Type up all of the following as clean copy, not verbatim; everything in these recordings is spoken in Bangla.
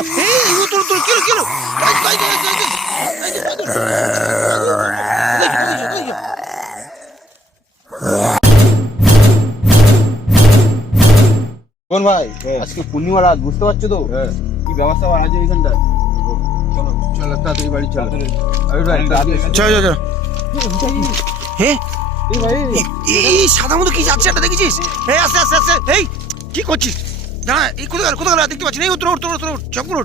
এই তোর তোর কি হলো কোন ভাই আজকে পূর্ণিমা রাত বুঝতে পারছো তো কি ব্যবস্থা আছে এখানটা চলো চলো তাড়াতাড়ি বাড়ি চলো চল চল চল হ্যাঁ এই সাদা মতো কি যাচ্ছে এটা দেখেছিস? এই আস্তে আস্তে আস্তে এই কি করছিস? দাঁড়া এই কোথায় গেল দেখতে পাচ্ছি না। এই তোর চকর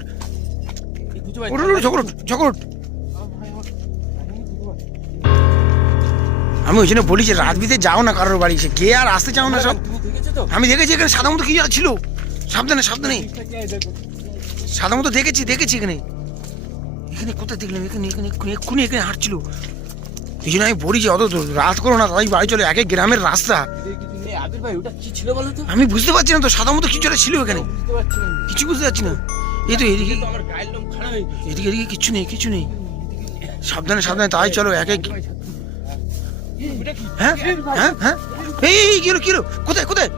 আমি ওই জন্য বলি যে রাত বিতে যাও না কারোর বাড়ি, সে কে আর আসতে চাও না সব। আমি দেখেছি এখানে সাদা মতো কি ছিল, সাবধানে সাবধানে সাদা মতো দেখেছি এখানে এখানে কোথায় দেখলাম? এখানে এক্ষুনি এখানে হাঁটছিল। এই জন্য আমি বলি যে অত রাত করো না, তাই বাড়ি চলে। এক এক গ্রামের রাস্তা আমি বুঝতে পারছি না তো, সাদা মতো কিছু ছিল এখানে, কিছু বুঝতে পারছি না। এই তো এদিকে এদিকে কিছু নেই সাবধানে সাবধানে তাই চলো এক এক। হ্যাঁ হ্যাঁ হ্যাঁ এই কি হলো কোথায়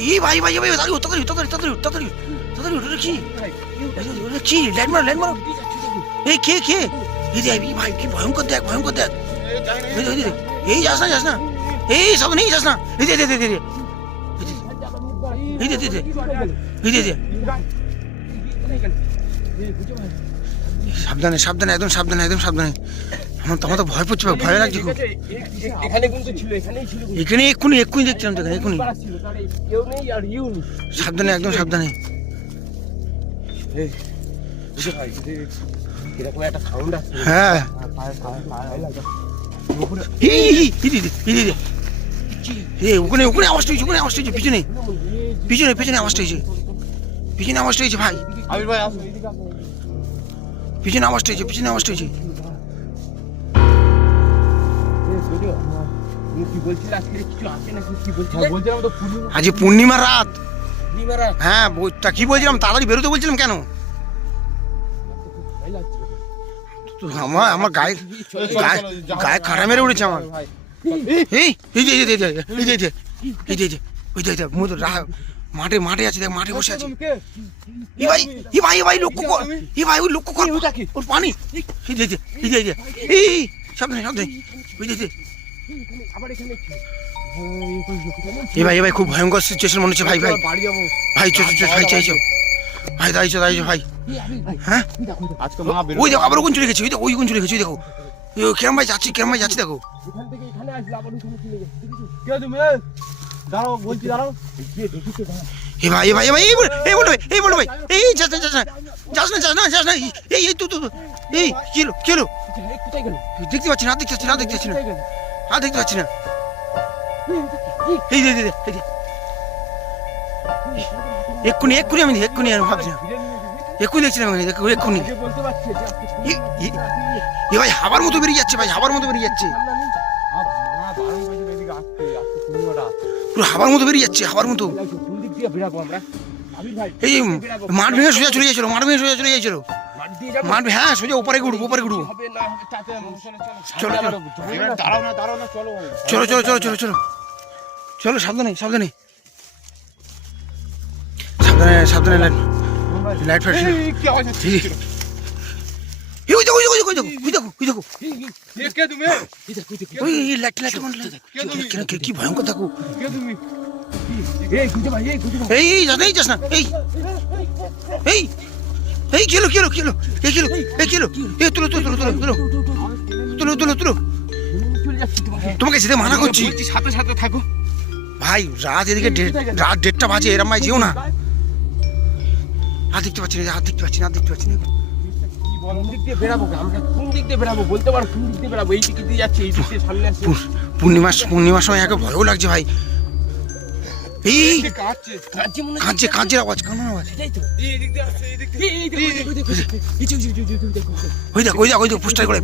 এই ভাই তাড়াতাড়ি কি লাইট মারো এই কে এই যে ভাই কি ভয়ঙ্কর দেখ এই যাস না এই সব নেই যাস না এই দে সাবধানে একদম সাবধানে। আমার তো ভয় পড়ছে, ভয় লাগছে খুব। এখানে এক্ষুনি দেখছিলাম তো, এক্ষুনি সাবধানে একদম সাবধানে। হ্যাঁ ওখানে আওয়াজটা হয়েছে পিছনে আওয়াজটা হয়েছে ভাই, পিছনে আওয়াজটা হয়েছে। আজ পূর্ণিমা রাত। হ্যাঁ তা কি বলছিলাম, তাড়াতাড়ি বেরোতে বলছিলাম কেন? আমার গায়ে কাঁটা মেরে উঠেছে আমার। মাঠে আছে, দেখ মাঠে বসে আছে। লক্ষ্য কর ওর পানি। এই সাবধানে ভাই খুব ভয়ঙ্কর সিচুয়েশন মনে হচ্ছে ভাই চাইছো ভাই। হ্যাঁ ওই দেখো আবার ওখানে চলে গেছে, ওই দেখো কেরম ভাই যাচ্ছি দেখো। দেখতে পাচ্ছি না এক্ষুনি আমি ভাবছি না, এক্ষুনি দেখছিলাম এক্ষুনি ভাই হাবার মতো বেরিয়ে যাচ্ছে পুরো হাবার মতো বেরিয়ে যাচ্ছে এই মাঠ ভেঙে সোজা চলে যাচ্ছিল মাঠ। হ্যাঁ সোজা ওপারে ঘুরবো চলো সাবধানে লাইট ফাইট। কি ভয়ঙ্কর থাকো। এই যাস না এই কি হলো তুলো তোমাকে যেতে মানা করছি, সাথে থাকো ভাই। রাত এদিকে রাত 1:30 বাজে, এরম ভাই যেও না। আর দেখতে পাচ্ছি না পূর্ণিমার সময় একে ভয়ও লাগছে ভাই। এই কাঁচের আওয়াজ ওই দেখ পোস্টার করে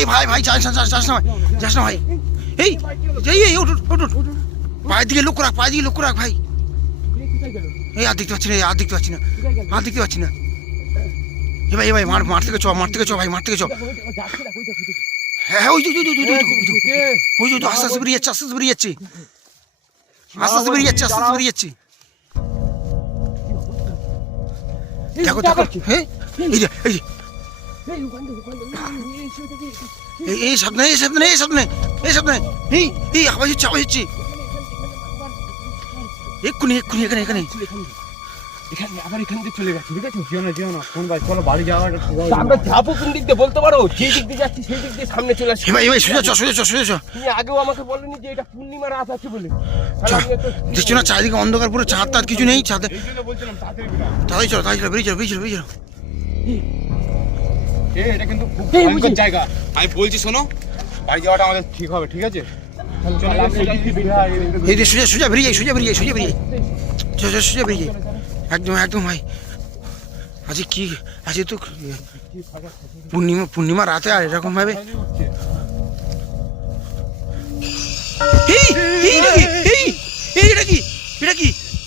এই ভাই যাস না ভাই। এই পায়ের দিকে লক্ষ্য রাখ ভাই। এই আর দেখতে পাচ্ছি না এ ভাই মাঠ থেকে চ ভাই, মাঠ থেকে চ। হ্যাঁ ওই যে আস্তে আস্তে বেরিয়ে যাচ্ছে আস্তে আস্তে বেরিয়ে যাচ্ছে আস্তে আস্তে বেরিয়ে যাচ্ছে আস্তে আস্তে বেরিয়ে যাচ্ছে দেখো দেখো হ্যাঁ এই যে এই সামনে এই আওয়াজ হচ্ছে এক্ষুনি এখানে আবার এখান থেকে চলে গেছে ঠিক আছে যেও না ফোন ভাই চলো বাড়ি যাওয়াটা আমরা যাবো কোন দিক দিয়ে বলতে পারো যে দিক দিয়ে যাচ্ছি সেই দিক দিয়ে সামনে চলে আসছি ভাই সোজা চ তুমি আগেও আমাকে বলনি যে এটা পূর্ণিমা রাত আছে বলে দেখছো না চারিদিকে অন্ধকার পুরো চাঁদ তার কিছু নেই ছাদে এই জন্য বলছিলাম তাড়াতাড়ি তাড়াতাড়ি বেরিয়ে চলো এটা কিন্তু খুব ভয়ঙ্কর জায়গা আমি বলছি শোনো বাড়ি যাওয়াটা আমাদের ঠিক হবে ঠিক আছে এই যে সোজা বেরিয়ে যাই সোজা বেরিয়ে একদম ভাই আজকে তো পূর্ণিমা রাতে আর এরকম ভাবে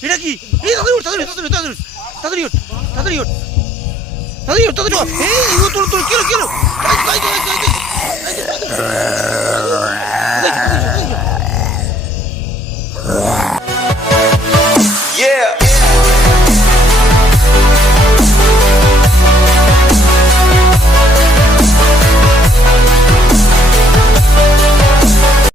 এটা কি তাড়াতাড়ি ওঠ